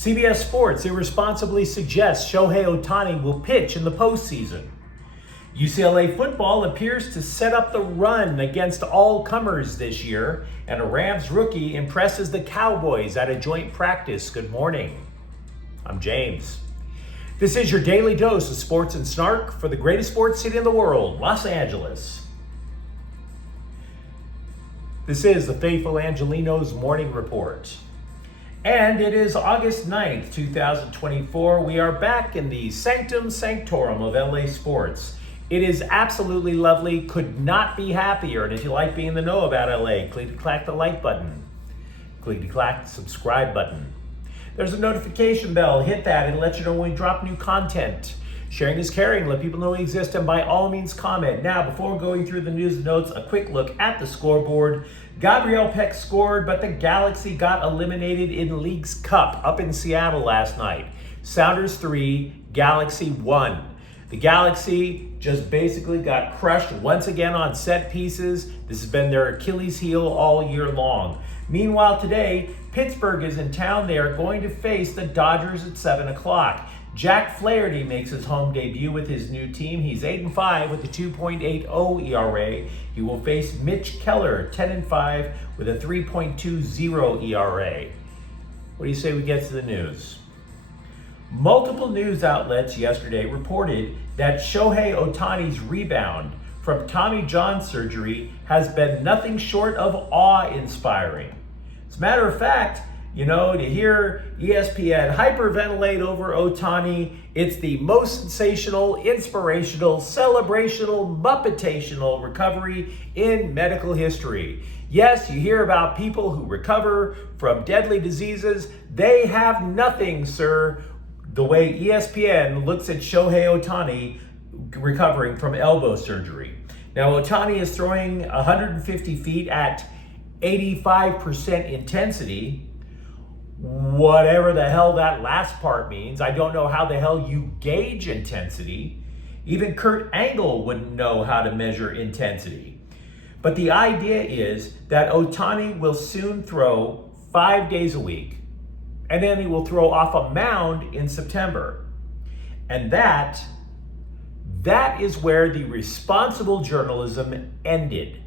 CBS Sports irresponsibly suggests Shohei Ohtani will pitch in the postseason. UCLA football appears to set up the run against all comers this year, and a Rams rookie impresses the Cowboys at a joint practice. Good morning. I'm James. This is your daily dose of sports and snark for the greatest sports city in the world, Los Angeles. This is the faithful Angelenos morning report. And it is August 9th, 2024. We are back in the sanctum sanctorum of LA sports. It is absolutely lovely. Could not be happier. And if you like being in the know about LA, click the like button. Click the subscribe button. There's a notification bell. Hit that and let you know when we drop new content. Sharing is caring. Let people know we exist, and by all means comment. Now, before going through the news and notes, a quick look at the scoreboard. Gabriel Peck scored, but the Galaxy got eliminated in League's Cup up in Seattle last night. Sounders 3, Galaxy 1. The Galaxy just basically got crushed once again on set pieces. This has been their Achilles heel all year long. Meanwhile, today, Pittsburgh is in town. They are going to face the Dodgers at 7 o'clock. Jack Flaherty makes his home debut with his new team. He's 8-5 with a 2.80 ERA. He will face Mitch Keller, 10-5 with a 3.20 ERA. What do you say we get to the news? Multiple news outlets yesterday reported that Shohei Ohtani's rebound from Tommy John surgery has been nothing short of awe-inspiring. As a matter of fact, to hear ESPN hyperventilate over Ohtani, it's the most sensational, inspirational, celebrational, muppetational recovery in medical history. Yes, you hear about people who recover from deadly diseases. They have nothing, sir, the way ESPN looks at Shohei Ohtani recovering from elbow surgery. Now, Ohtani is throwing 150 feet at 85% intensity. Whatever the hell that last part means. I don't know how the hell you gauge intensity. Even Kurt Angle wouldn't know how to measure intensity. But the idea is that Ohtani will soon throw 5 days a week, and then he will throw off a mound in September. And that is where the responsible journalism ended.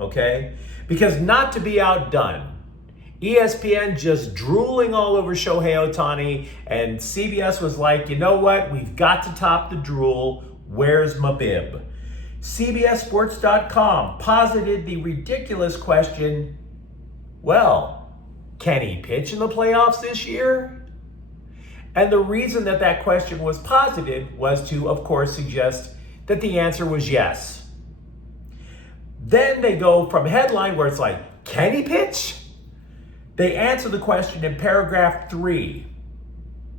Okay? Because not to be outdone, ESPN just drooling all over Shohei Ohtani, and CBS was like, you know what? We've got to top the drool. Where's my bib? CBSSports.com posited the ridiculous question, well, can he pitch in the playoffs this year? And the reason that question was posited was to, of course, suggest that the answer was yes. Then they go from headline where it's like, can he pitch? They answer the question in paragraph 3.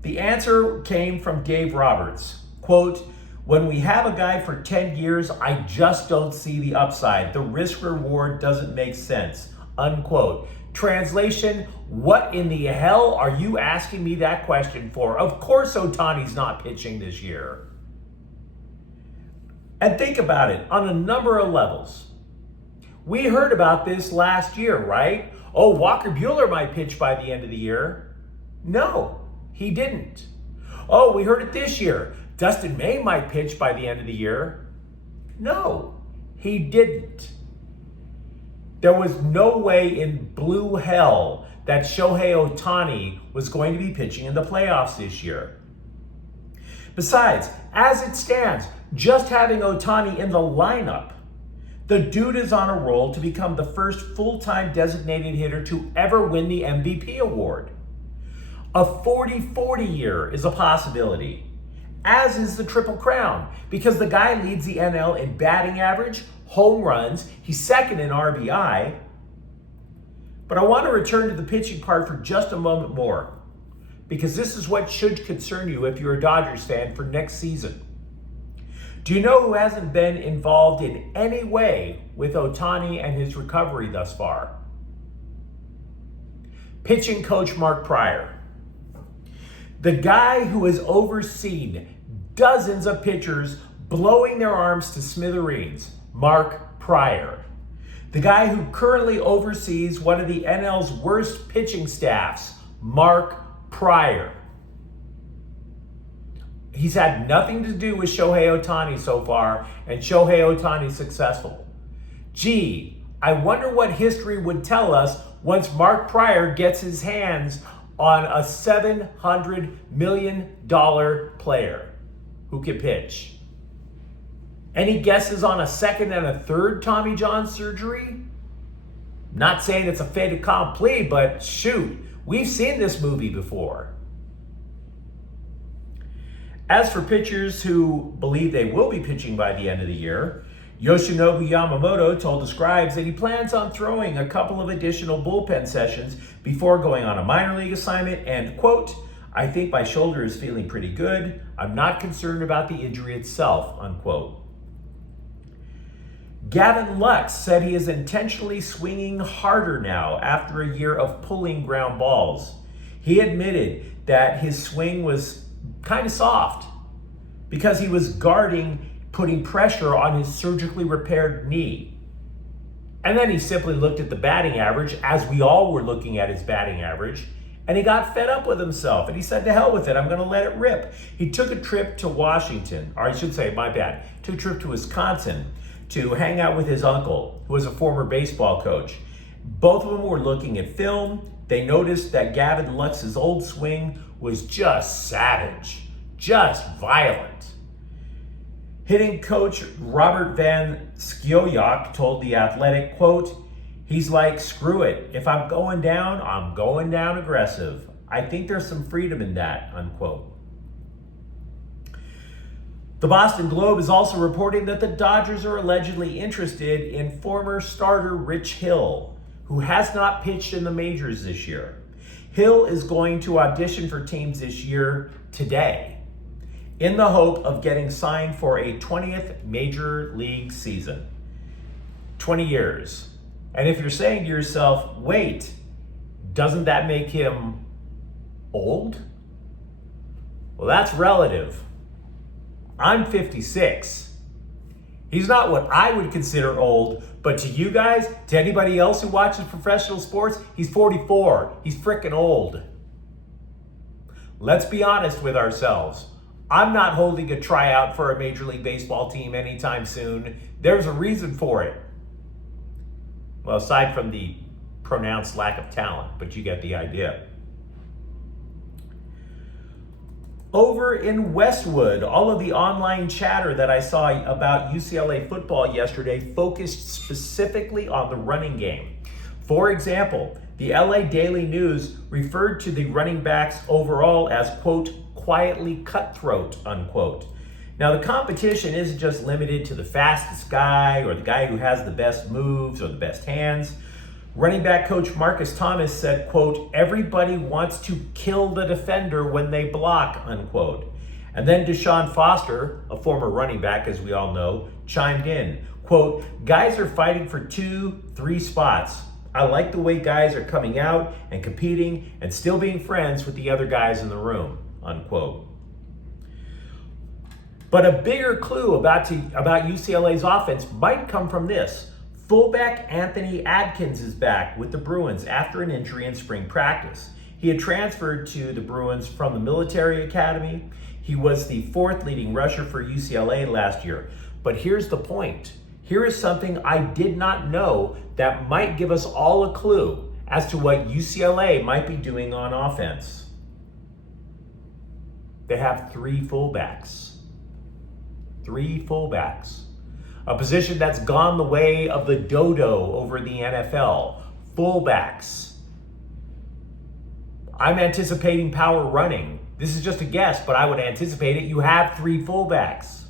The answer came from Dave Roberts. Quote, when we have a guy for 10 years, I just don't see the upside. The risk reward doesn't make sense. Unquote. Translation, what in the hell are you asking me that question for? Of course Ohtani's not pitching this year. And think about it on a number of levels. We heard about this last year, right? Oh, Walker Buehler might pitch by the end of the year. No, he didn't. Oh, we heard it this year. Dustin May might pitch by the end of the year. No, he didn't. There was no way in blue hell that Shohei Ohtani was going to be pitching in the playoffs this year. Besides, as it stands, just having Ohtani in the lineup, the dude is on a roll to become the first full-time designated hitter to ever win the MVP award. A 40-40 year is a possibility, as is the Triple Crown, because the guy leads the NL in batting average, home runs, he's second in RBI. But I want to return to the pitching part for just a moment more, because this is what should concern you if you're a Dodgers fan for next season. Do you know who hasn't been involved in any way with Ohtani and his recovery thus far? Pitching coach Mark Prior. The guy who has overseen dozens of pitchers blowing their arms to smithereens, Mark Prior. The guy who currently oversees one of the NL's worst pitching staffs, Mark Pryor. He's had nothing to do with Shohei Ohtani so far, and Shohei Ohtani's successful. Gee, I wonder what history would tell us once Mark Pryor gets his hands on a $700 million player who can pitch. Any guesses on a second and a third Tommy John surgery? Not saying it's a fait accompli, but shoot, we've seen this movie before. As for pitchers who believe they will be pitching by the end of the year, Yoshinobu Yamamoto told the Scribes that he plans on throwing a couple of additional bullpen sessions before going on a minor league assignment and, quote, I think my shoulder is feeling pretty good. I'm not concerned about the injury itself, unquote. Gavin Lux said he is intentionally swinging harder now after a year of pulling ground balls. He admitted that his swing was kind of soft because he was guarding putting pressure on his surgically repaired knee. And then he simply looked at the batting average, as we all were looking at his batting average, and he got fed up with himself. And he said, to hell with it, I'm going to let it rip. He took a trip to Washington, or I should say, my bad, took a trip to Wisconsin to hang out with his uncle, who was a former baseball coach. Both of them were looking at film. They noticed that Gavin Lux's old swing was just savage, just violent. Hitting coach Robert Van Sciolak told The Athletic, quote, he's like, screw it. If I'm going down aggressive. I think there's some freedom in that, unquote. The Boston Globe is also reporting that the Dodgers are allegedly interested in former starter Rich Hill, who has not pitched in the majors this year. Hill is going to audition for teams this year today, in the hope of getting signed for a 20th major league season. 20 years. And if you're saying to yourself, wait, doesn't that make him old? Well, that's relative. I'm 56. He's not what I would consider old, but to you guys, to anybody else who watches professional sports, he's 44. He's frickin' old. Let's be honest with ourselves. I'm not holding a tryout for a Major League Baseball team anytime soon. There's a reason for it. Well, aside from the pronounced lack of talent, but you get the idea. Over in Westwood, all of the online chatter that I saw about UCLA football yesterday focused specifically on the running game. For example, the LA Daily News referred to the running backs overall as, quote, quietly cutthroat, unquote. Now, the competition isn't just limited to the fastest guy or the guy who has the best moves or the best hands. Running back coach Marcus Thomas said, quote, everybody wants to kill the defender when they block, unquote. And then Deshaun Foster, a former running back, as we all know, chimed in, quote, guys are fighting for 2-3 spots. I like the way guys are coming out and competing and still being friends with the other guys in the room, unquote. But a bigger clue about UCLA's offense might come from this. Fullback Anthony Adkins is back with the Bruins after an injury in spring practice. He had transferred to the Bruins from the military academy. He was the 4th leading rusher for UCLA last year. But here's the point. Here is something I did not know that might give us all a clue as to what UCLA might be doing on offense. They have 3 fullbacks. 3 fullbacks. A position that's gone the way of the dodo over the NFL. Fullbacks. I'm anticipating power running. This is just a guess, but I would anticipate it. You have 3 fullbacks.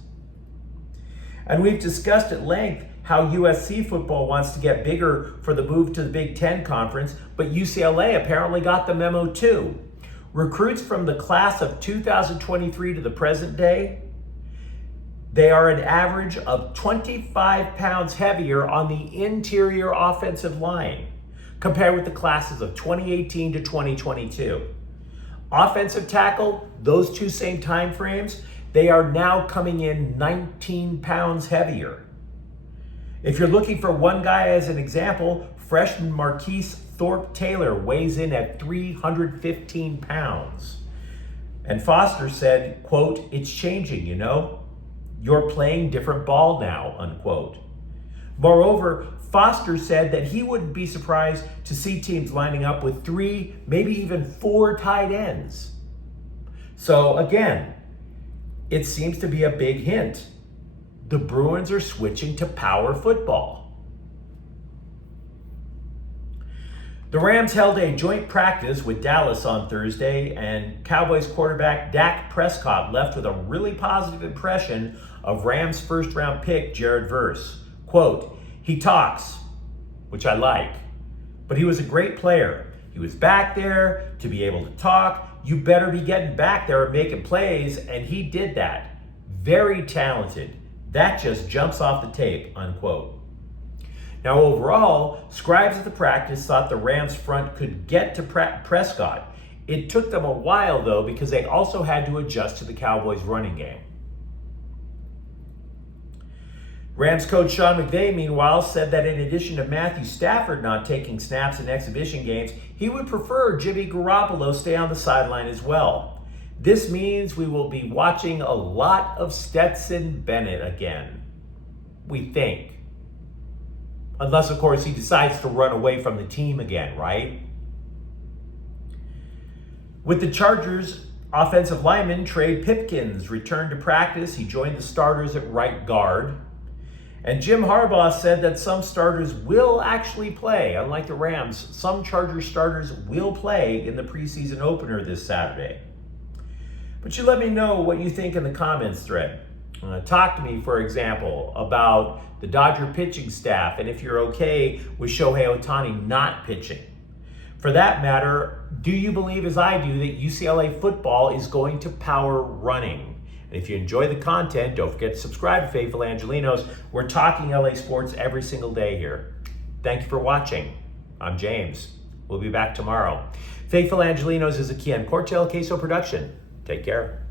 And we've discussed at length how USC football wants to get bigger for the move to the Big Ten Conference, but UCLA apparently got the memo too. Recruits from the class of 2023 to the present day, they are an average of 25 pounds heavier on the interior offensive line compared with the classes of 2018 to 2022. Offensive tackle, those 2 same time frames, they are now coming in 19 pounds heavier. If you're looking for one guy as an example, freshman Marquise Thorpe Taylor weighs in at 315 pounds. And Foster said, quote, "It's changing, you know? You're playing different ball now," unquote. Moreover, Foster said that he wouldn't be surprised to see teams lining up with 3, maybe even 4 tight ends. So again, it seems to be a big hint. The Bruins are switching to power football. The Rams held a joint practice with Dallas on Thursday, and Cowboys quarterback Dak Prescott left with a really positive impression of Rams first-round pick Jared Verse. Quote, "He talks," which I like, "but he was a great player. He was back there to be able to talk. You better be getting back there and making plays," and he did that. Very talented. That just jumps off the tape, unquote. Now overall, scribes at the practice thought the Rams front could get to Prescott. It took them a while though, because they also had to adjust to the Cowboys' running game. Rams coach Sean McVay, meanwhile, said that in addition to Matthew Stafford not taking snaps in exhibition games, he would prefer Jimmy Garoppolo stay on the sideline as well. This means we will be watching a lot of Stetson Bennett again, we think. Unless, of course, he decides to run away from the team again, right? With the Chargers, offensive lineman Trey Pipkins returned to practice. He joined the starters at right guard. And Jim Harbaugh said that some starters will actually play. Unlike the Rams, some Chargers starters will play in the preseason opener this Saturday. But you let me know what you think in the comments thread. Talk to me, for example, about the Dodger pitching staff and if you're okay with Shohei Ohtani not pitching. For that matter, do you believe, as I do, that UCLA football is going to power running? And if you enjoy the content, don't forget to subscribe to Faithful Angelenos. We're talking LA sports every single day here. Thank you for watching. I'm James. We'll be back tomorrow. Faithful Angelenos is a Kian Cortel Queso production. Take care.